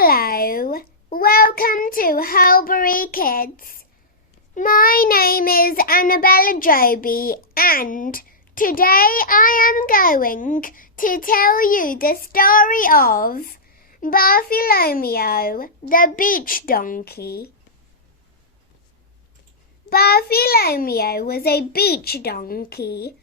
Hello, welcome to Hulbury Kids. My name is Annabel Joby and today I am going to tell you the story of Bartholomew, the beach donkey. Bartholomew was a beach donkey.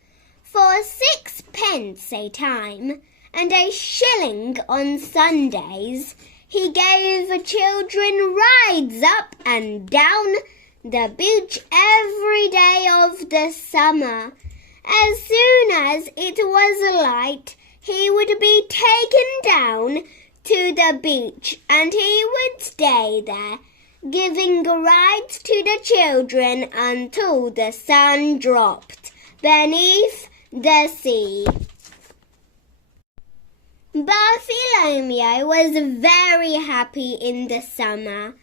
For 6 pence a time and a shilling on Sundays, he gave children rides up and down the beach every day of the summer. As soon as it was light, he would be taken down to the beach and he would stay there, giving rides to the children until the sun dropped beneath the sea. Bartholomew was very happy in the summer.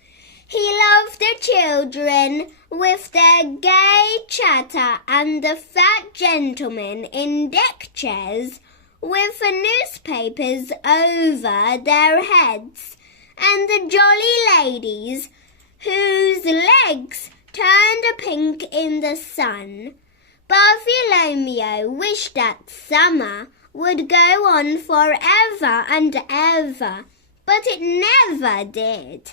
He loved the children with their gay chatter and the fat gentlemen in deck chairs with newspapers over their heads and the jolly ladies whose legs turned pink in the sun. Bartholomew wished that summer would go on forever and ever, but it never did.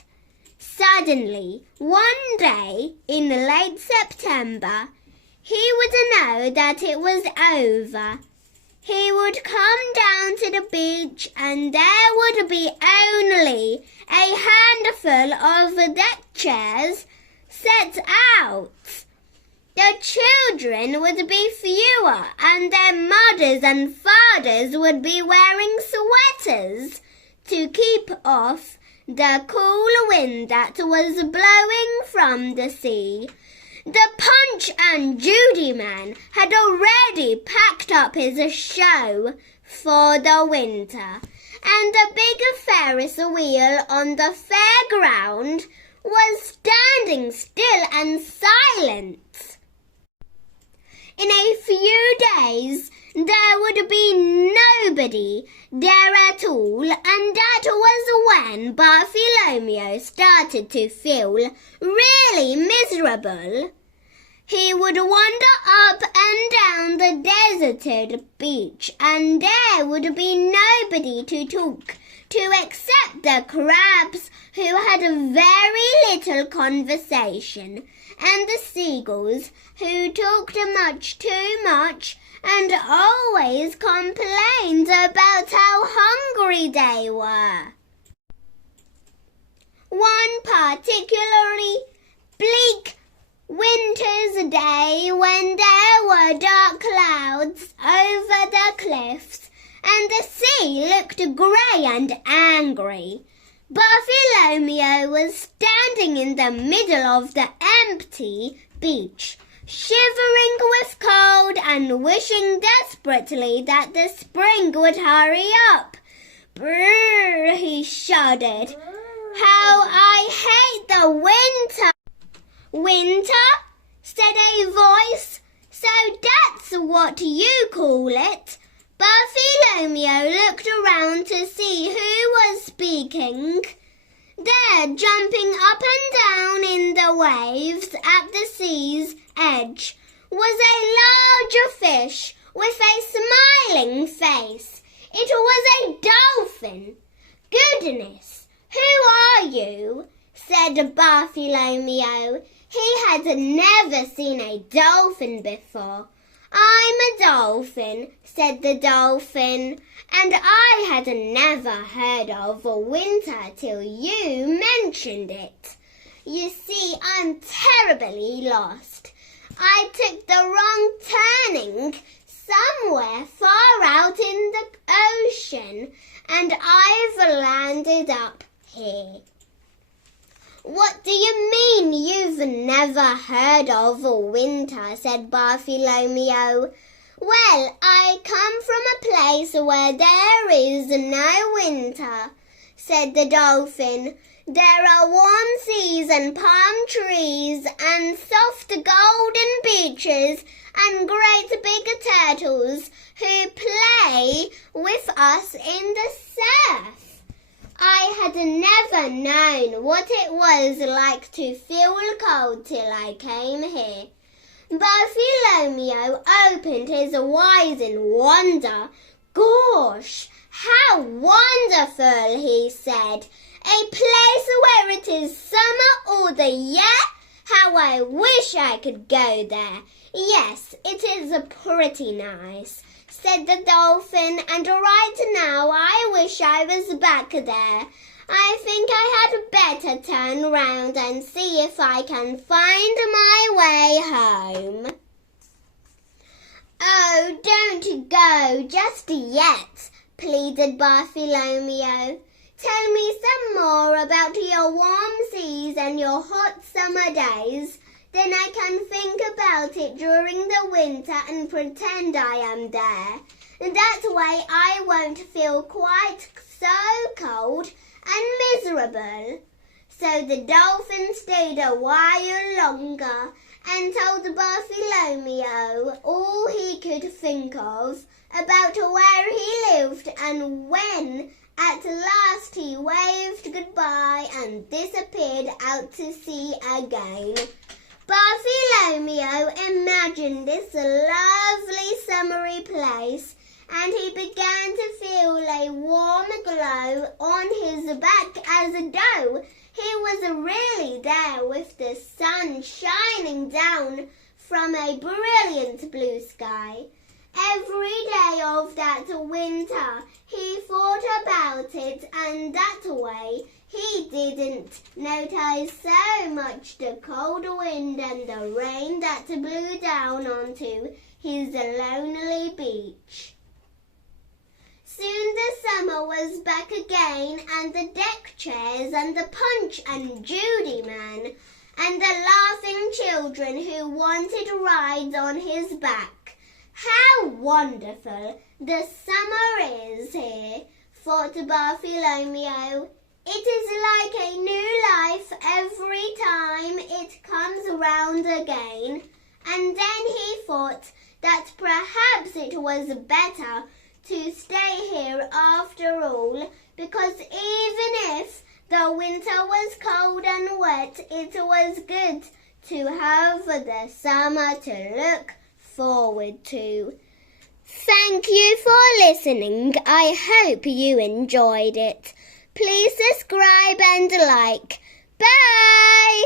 Suddenly, one day in late September, he would know that it was over. He would come down to the beach and there would be only a handful of deck chairs set out. The children would be fewer and their mothers and fathers would be wearing sweaters to keep off the cool wind that was blowing from the sea. The Punch and Judy man had already packed up his show for the winter, and the big Ferris wheel on the fairground was standing still and silent. In a few days, there would be nobody there at all, and that was when Bartholomew started to feel really miserable. He would wander up and down the deserted beach, and there would be nobody to talk to except the crabs, who had very little conversation, and the seagulls, who talked much too much and always complained about how hungry they were. One particularly bleak winter's day, when there were dark clouds over the cliffs and the sea looked grey and angry, Bartholomew was standing in the middle of the empty beach, shivering with cold and wishing desperately that the spring would hurry up. Brrr, he shuddered. How I hate the winter! Winter? Said a voice. So that's what you call it? Bartholomew looked around to see who was speaking. There, jumping up and down in the waves at the sea's edge, was a large fish with a smiling face. It was a dolphin. Goodness, who are you? Said Bartholomew. He had never seen a dolphin before. I'm a dolphin, said the dolphin, and I had never heard of winter till you mentioned it. You see, I'm terribly lost. I took the wrong turning somewhere far out in the ocean, and I've landed up here. What do you mean you've never heard of winter? Said Bartholomew. Well, I come from a place where there is no winter, said the dolphin. There are warm seas and palm trees and soft golden beaches and great big turtles who play with us in the surf. I had never known what it was like to feel cold till I came here. Bartholomew opened his eyes in wonder. "Gosh, how wonderful," he said. "A place where it is summer all the year? How I wish I could go there." "Yes, it is pretty nice," said the dolphin, "and right now I wish I was back there. I think I had better turn round and see if I can find my way home." "Oh, don't go just yet," pleaded Bartholomew. "Tell me some more about your warm seas and your hot summer days. Then I can think about it during the winter and pretend I am there. That way I won't feel quite so cold and miserable." So the dolphin stayed a while longer and told Bartholomew all he could think of about where he lived, and when at last he waved goodbye and disappeared out to sea again, Bartholomew imagined this lovely summery place, and he began to feel a warm glow on his back as though he was really there with the sun shining down from a brilliant blue sky. Every day of that winter he thought about it, and that way he didn't notice so much the cold wind and the rain that blew down onto his lonely beach. Soon the summer was back again, and the deck chairs and the Punch and Judy man and the laughing children who wanted rides on his back. "How wonderful the summer is here," thought Bartholomew. "It is like a new life every time it comes round again." And then he thought that perhaps it was better to stay here after all, because even if the winter was cold and wet, it was good to have the summer to look forward to. Thank you for listening. I hope you enjoyed it. Please subscribe and like. Bye!